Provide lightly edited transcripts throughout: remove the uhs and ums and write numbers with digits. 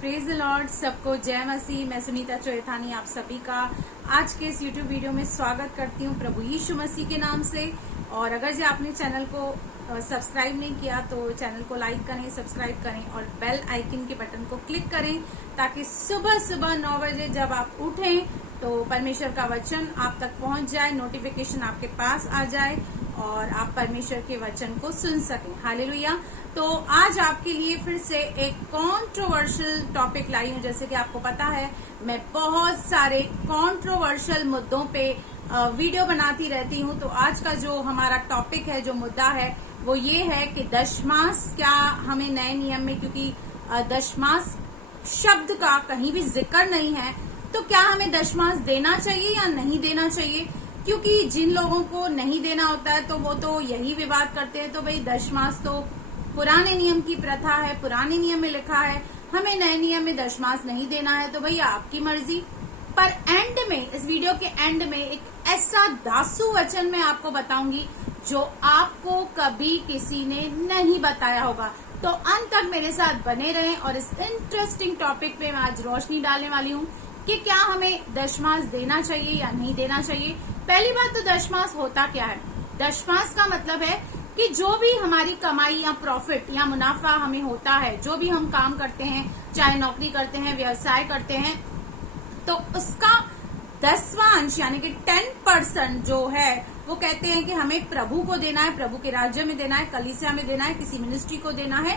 Praise the Lord. सबको जय मसीह। मैं सुनीता चोएथानी आप सभी का आज के इस यूट्यूब वीडियो में स्वागत करती हूँ प्रभु यीशु मसीह के नाम से। और अगर जो आपने चैनल को सब्सक्राइब नहीं किया तो चैनल को लाइक करें, सब्सक्राइब करें और बेल आइकन के बटन को क्लिक करें ताकि सुबह सुबह 9 बजे जब आप उठें तो परमेश्वर का वचन आप तक पहुंच जाए, नोटिफिकेशन आपके पास आ जाए और आप परमेश्वर के वचन को सुन सकें। हालेलुया। तो आज आपके लिए फिर से एक कंट्रोवर्शियल टॉपिक लाई हूं। जैसे कि आपको पता है मैं बहुत सारे कंट्रोवर्शियल मुद्दों पे वीडियो बनाती रहती हूं। तो आज का जो हमारा टॉपिक है, जो मुद्दा है वो ये है कि दशमास क्या हमें नए नियम में, क्योंकि दशमास शब्द का कहीं भी जिक्र नहीं है, तो क्या हमें दशमास देना चाहिए या नहीं देना चाहिए। क्योंकि जिन लोगों को नहीं देना होता है तो वो तो यही विवाद करते हैं। तो भाई दशमास तो पुराने नियम की प्रथा है, पुराने नियम में लिखा है, हमें नए नियम में दशमास नहीं देना है, तो भैया आपकी मर्जी। पर एंड में, इस वीडियो के एंड में एक ऐसा दासू वचन मैं आपको बताऊंगी जो आपको कभी किसी ने नहीं बताया होगा। तो अंत तक मेरे साथ बने रहें और इस इंटरेस्टिंग टॉपिक पे मैं आज रोशनी डालने वाली हूँ कि क्या हमें दशमास देना चाहिए या नहीं देना चाहिए। पहली बात तो दशमास होता क्या है। दशमास का मतलब है कि जो भी हमारी कमाई या प्रॉफिट या मुनाफा हमें होता है, जो भी हम काम करते हैं, चाहे नौकरी करते हैं, व्यवसाय करते हैं, तो उसका 10वां अंश यानी कि 10% जो है वो कहते हैं कि हमें प्रभु को देना है, प्रभु के राज्य में देना है, कलीसिया में देना है, किसी मिनिस्ट्री को देना है।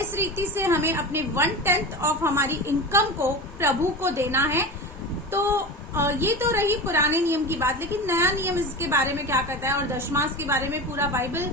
इस रीति से हमें अपने 1/10 ऑफ हमारी इनकम को प्रभु को देना है। तो ये तो रही पुराने नियम की बात, लेकिन नया नियम इसके बारे में क्या कहता है और दशमास के बारे में पूरा बाइबल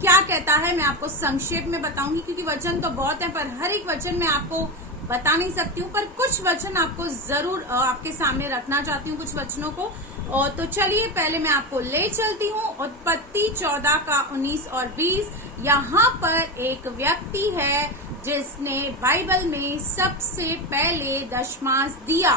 क्या कहता है मैं आपको संक्षेप में बताऊंगी। क्योंकि वचन तो बहुत है पर हर एक वचन मैं आपको बता नहीं सकती हूँ, पर कुछ वचन आपको जरूर आपके सामने रखना चाहती हूँ, कुछ वचनों को। और तो चलिए पहले मैं आपको ले चलती हूँ उत्पत्ति 14 का 19 और 20। यहाँ पर एक व्यक्ति है जिसने बाइबल में सबसे पहले दशमास दिया।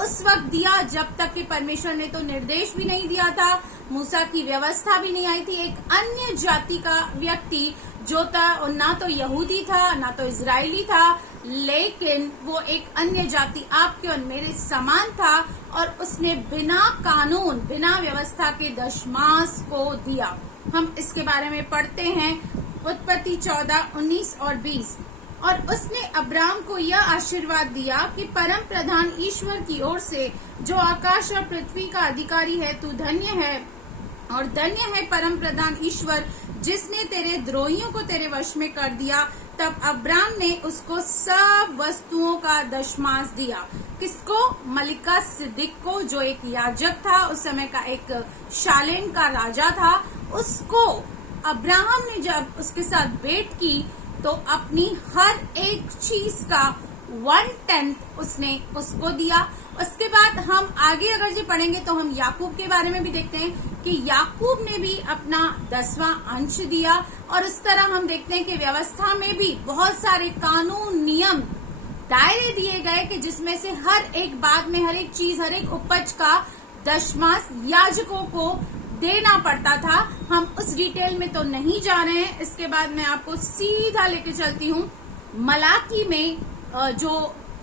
उस वक्त दिया जब तक कि परमेश्वर ने तो निर्देश भी नहीं दिया था, मूसा की व्यवस्था भी नहीं आई थी। एक अन्य जाति का व्यक्ति जो था, ना तो यहूदी था ना तो इजरायली था, लेकिन वो एक अन्य जाति आपके और मेरे समान था और उसने बिना कानून, बिना व्यवस्था के दशमास को दिया। हम इसके बारे में पढ़ते हैं उत्पत्ति 14, 19 और 20। और उसने अब्राम को यह आशीर्वाद दिया कि परम प्रधान ईश्वर की ओर से जो आकाश और पृथ्वी का अधिकारी है, तू धन्य है और धन्य है परम प्रधान ईश्वर जिसने तेरे द्रोहियों को तेरे वश में कर दिया। तब अब्राम ने उसको सब वस्तुओं का दशमास दिया। किसको? मलिका सिद्दीक को, जो एक याजक था, उस समय का एक शालेम का राजा था। उसको अब्राहम ने जब उसके साथ भेंट की तो अपनी हर एक चीज का 1/10 उसने उसको दिया। उसके बाद हम आगे अगर जो पढ़ेंगे तो हम याकूब के बारे में भी देखते हैं कि याकूब ने भी अपना 10वां अंश दिया। और उस तरह हम देखते हैं कि व्यवस्था में भी बहुत सारे कानून, नियम, दायरे दिए गए कि जिसमें से हर एक बात में, हर एक चीज, हर एक उपज का दशमास याजकों को देना पड़ता था। हम उस डिटेल में तो नहीं जा रहे हैं। इसके बाद मैं आपको सीधा लेके चलती हूँ मलाकी में, जो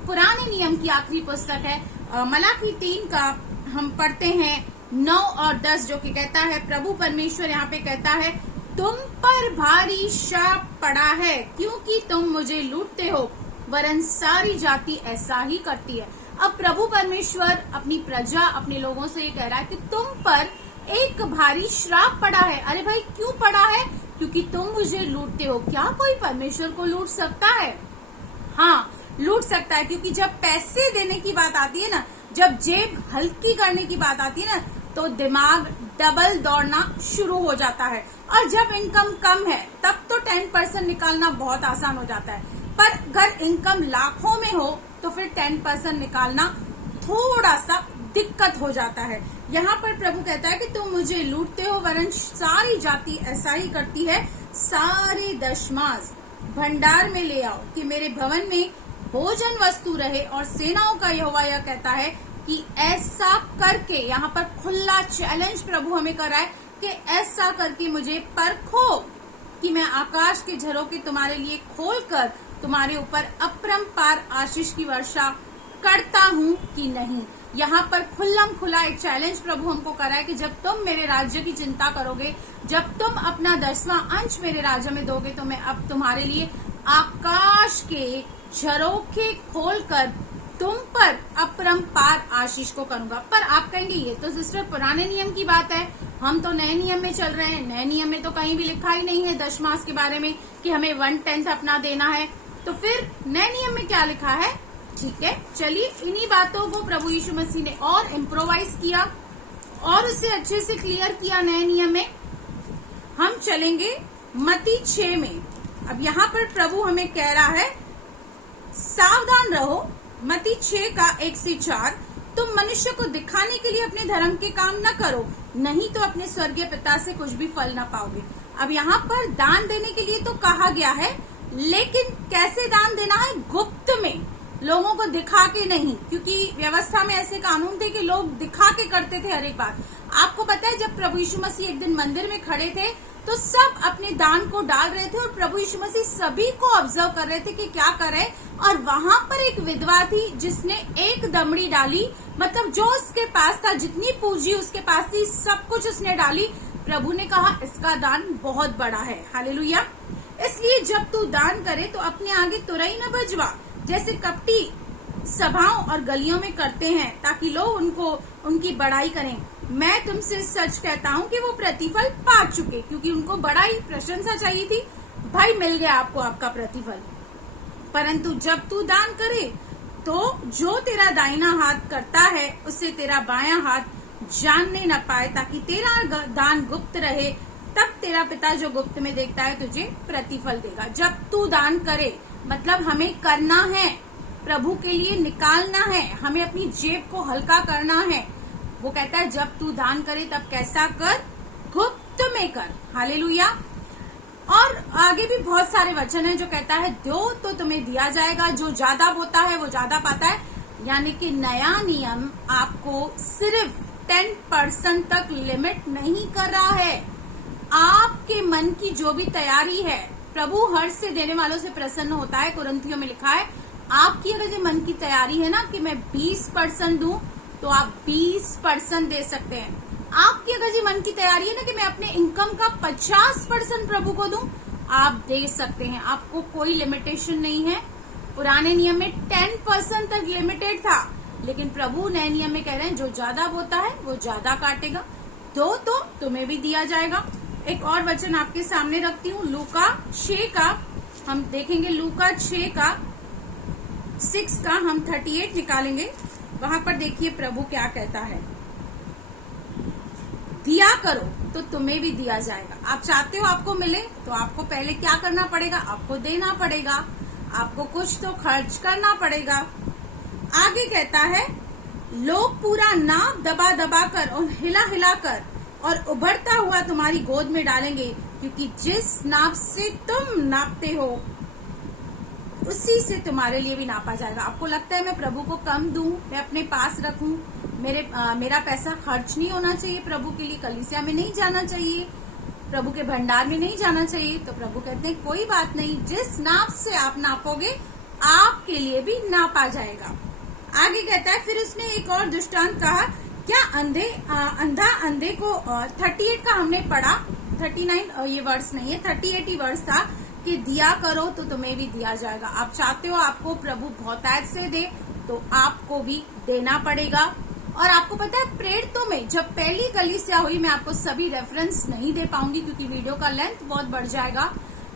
पुराने नियम की आखिरी पुस्तक है। मलाकी 3 का हम पढ़ते हैं 9 और 10, जो कि कहता है, प्रभु परमेश्वर यहाँ पे कहता है, तुम पर भारी शाप पड़ा है क्योंकि तुम मुझे लूटते हो, वरन सारी जाति ऐसा ही करती है। अब प्रभु परमेश्वर अपनी प्रजा, अपने लोगों से ये कह रहा है कि तुम पर एक भारी श्राप पड़ा है। अरे भाई क्यों पड़ा है? क्योंकि तुम मुझे लूटते हो। क्या कोई परमेश्वर को लूट सकता है? हाँ, लूट सकता है। क्योंकि जब पैसे देने की बात आती है ना, जब जेब हल्की करने की बात आती है ना, तो दिमाग डबल दौड़ना शुरू हो जाता है। और जब इनकम कम है तब तो 10% निकालना बहुत आसान हो जाता है। पर अगर इनकम लाखों में हो तो फिर 10% निकालना थोड़ा सा दिक्कत हो जाता है। यहाँ पर प्रभु कहता है कि तुम मुझे लूटते हो, वरन सारी जाति ऐसा ही करती है। सारे दशमास भंडार में ले आओ कि मेरे भवन में भोजन वस्तु रहे। और सेनाओं का यहोवा यह कहता है कि ऐसा करके, यहाँ पर खुला चैलेंज प्रभु हमें कर रहा है कि ऐसा करके मुझे परखो कि मैं आकाश के झरोखे तुम्हारे लिए खोलकर तुम्हारे ऊपर अपरंपार आशीष की वर्षा करता हूँ कि नहीं। यहाँ पर खुल्लम खुला एक चैलेंज प्रभु हमको करा है कि जब तुम मेरे राज्य की चिंता करोगे, जब तुम अपना 10वां अंश मेरे राज्य में दोगे, तो मैं अब तुम्हारे लिए आकाश के झरोखे खोलकर तुम पर अपरंपार आशीष को करूंगा। पर आप कहेंगे ये तो सिस्टर पुराने नियम की बात है, हम तो नए नियम में चल रहे हैं। नए नियम में तो कहीं भी लिखा ही नहीं है दशमांश के बारे में कि हमें 1/10 अपना देना है। तो फिर नए नियम में क्या लिखा है? ठीक है, चलिए इन्हीं बातों को प्रभु यीशु मसीह ने और इम्प्रोवाइज किया और उसे अच्छे से क्लियर किया। नए नियम में हम चलेंगे मत्ती 6 में। अब यहाँ पर प्रभु हमें कह रहा है सावधान रहो। मत्ती 6 का 1 से 4, तुम मनुष्य को दिखाने के लिए अपने धर्म के काम न करो, नहीं तो अपने स्वर्गीय पिता से कुछ भी फल न पाओगे। अब यहाँ पर दान देने के लिए तो कहा गया है, लेकिन कैसे दान देना है? गुप्त में, लोगों को दिखा के नहीं, क्योंकि व्यवस्था में ऐसे कानून थे कि लोग दिखा के करते थे हर एक बात। आपको पता है जब प्रभु यीशु मसीह एक दिन मंदिर में खड़े थे तो सब अपने दान को डाल रहे थे और प्रभु यीशु मसीह सभी को ऑब्जर्व कर रहे थे कि क्या कर रहे। और वहां पर एक विधवा थी जिसने एक दमड़ी डाली, मतलब जो उसके पास था, जितनी पूंजी उसके पास थी, सब कुछ उसने डाली। प्रभु ने कहा इसका दान बहुत बड़ा है। हालेलुया। इसलिए जब तू दान करे तो अपने आगे तुरई न बजवा, जैसे कपटी सभाओं और गलियों में करते हैं, ताकि लोग उनकी बड़ाई करें। मैं तुमसे सच कहता हूँ कि वो प्रतिफल पा चुके, क्योंकि उनको बड़ाई प्रशंसा चाहिए थी। भाई मिल गया आपको आपका प्रतिफल। परंतु जब तू दान करे तो जो तेरा दाहिना हाथ करता है उससे तेरा बायां हाथ जानने न पाए, ताकि तेरा दान गुप्त रहे। तब तेरा पिता जो गुप्त में देखता है तुझे प्रतिफल देगा। जब तू दान करे मतलब हमें करना है, प्रभु के लिए निकालना है, हमें अपनी जेब को हल्का करना है। वो कहता है जब तू दान करे तब कैसा कर? गुप्त में कर। हालेलुया। और आगे भी बहुत सारे वचन है जो कहता है दो तो तुम्हें दिया जाएगा, जो ज्यादा होता है वो ज्यादा पाता है। यानी कि नया नियम आपको सिर्फ 10% तक लिमिट नहीं कर रहा है। आपके मन की जो भी तैयारी है, प्रभु हर्ष से देने वालों से प्रसन्न होता है, कुरिन्थियों में लिखा है। आपकी अगर जो मन की तैयारी है ना कि मैं 20% दूं, तो आप 20% दे सकते हैं। आपकी अगर जी मन की तैयारी है ना कि मैं अपने इनकम का 50% प्रभु को दूं, आप दे सकते हैं। आपको कोई लिमिटेशन नहीं है। पुराने नियम में 10% तक लिमिटेड था, लेकिन प्रभु नए नियम में कह रहे हैं जो ज्यादा होता है वो ज्यादा काटेगा। दो तो तुम्हें भी दिया जाएगा। एक और वचन आपके सामने रखती हूँ, लूका 6 का हम देखेंगे। लूका 6 का 6 का हम 38 निकालेंगे। वहां पर देखिए प्रभु क्या कहता है, दिया करो तो तुम्हें भी दिया जाएगा। आप चाहते हो आपको मिले तो आपको पहले क्या करना पड़ेगा? आपको देना पड़ेगा, आपको कुछ तो खर्च करना पड़ेगा। आगे कहता है लोग पूरा नाप दबा दबा कर और हिला हिला कर और उभरता हुआ तुम्हारी गोद में डालेंगे, क्योंकि जिस नाप से तुम नापते हो उसी से तुम्हारे लिए भी नापा जाएगा। आपको लगता है मैं प्रभु को कम दूं, मैं अपने पास रखूं, मेरा पैसा खर्च नहीं होना चाहिए, प्रभु के लिए कलीसिया में नहीं जाना चाहिए, प्रभु के भंडार में नहीं जाना चाहिए, तो प्रभु कहते हैं कोई बात नहीं, जिस नाप से आप नापोगे आपके लिए भी नापा जाएगा। आगे कहता है फिर उसने एक और दृष्टांत कहा, क्या अंधा अंधे को 38 का हमने पढ़ा, 39 ये वर्ष नहीं है, 38 ही वर्ष था कि दिया करो तो तुम्हें भी दिया जाएगा। आप चाहते हो आपको प्रभु बहुतायत से दे तो आपको भी देना पड़ेगा। और आपको पता है प्रेरितों में जब पहली कलीसिया हुई, मैं आपको सभी रेफरेंस नहीं दे पाऊंगी क्योंकि वीडियो का लेंथ बहुत बढ़ जाएगा।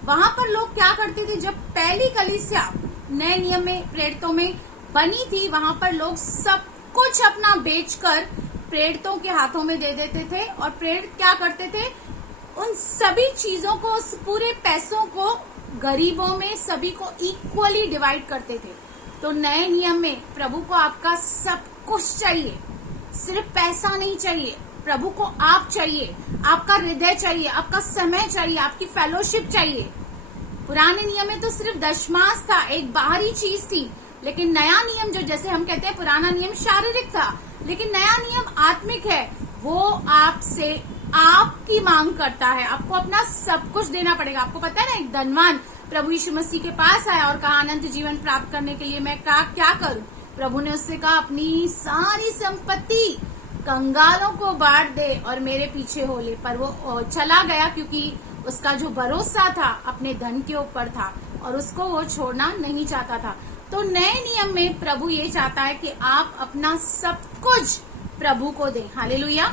वहां पर लोग क्या करते थे, जब पहली कलीसिया नए नियम में प्रेरितों में बनी थी, वहां पर लोग सब कुछ अपना बेचकर प्रेरितों के हाथों में दे देते थे। और प्रेरित क्या करते थे, उन सभी चीजों को, उस पूरे पैसों को गरीबों में सभी को इक्वली डिवाइड करते थे। तो नए नियम में प्रभु को आपका सब कुछ चाहिए, सिर्फ पैसा नहीं चाहिए, प्रभु को आप चाहिए, आपका हृदय चाहिए, आपका समय चाहिए, आपकी फेलोशिप चाहिए। पुराने नियम में तो सिर्फ दशमांश था, एक बाहरी चीज थी, लेकिन नया नियम जो जैसे हम कहते हैं पुराना नियम शारीरिक था, लेकिन नया नियम आत्मिक है। वो आपसे आपकी मांग करता है, आपको अपना सब कुछ देना पड़ेगा। आपको पता है ना, एक धनवान प्रभु यीशु मसीह के पास आया और कहा अनंत जीवन प्राप्त करने के लिए मैं क्या करूं। प्रभु ने उससे कहा अपनी सारी संपत्ति कंगालों को बांट दे और मेरे पीछे हो ले। पर वो चला गया क्योंकि उसका जो भरोसा था अपने धन के ऊपर था और उसको वो छोड़ना नहीं चाहता था। तो नए नियम में प्रभु ये चाहता है कि आप अपना सब कुछ प्रभु को दें। हालेलुया।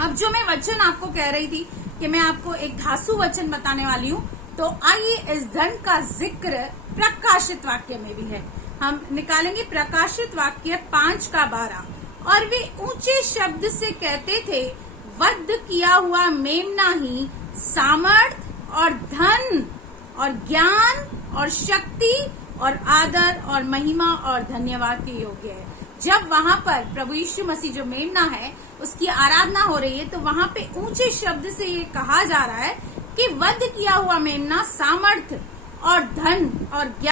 अब जो मैं वचन आपको कह रही थी कि मैं आपको एक धासु वचन बताने वाली हूँ, तो आइए इस धन का जिक्र प्रकाशित वाक्य में भी है। हम निकालेंगे प्रकाशित वाक्य 5:12। और वे ऊंचे शब्द से कहते थे, वध किया हुआ मेमना ही सामर्थ और धन और ज्ञान और शक्ति और आदर और महिमा और धन्यवाद के योग्य है। जब वहां पर प्रभु यीशु मसीह जो मेमना है उसकी आराधना हो रही है, तो वहां पे ऊंचे शब्द से ये कहा जा रहा है कि वध किया हुआ मेमना सामर्थ और धन और ज्ञान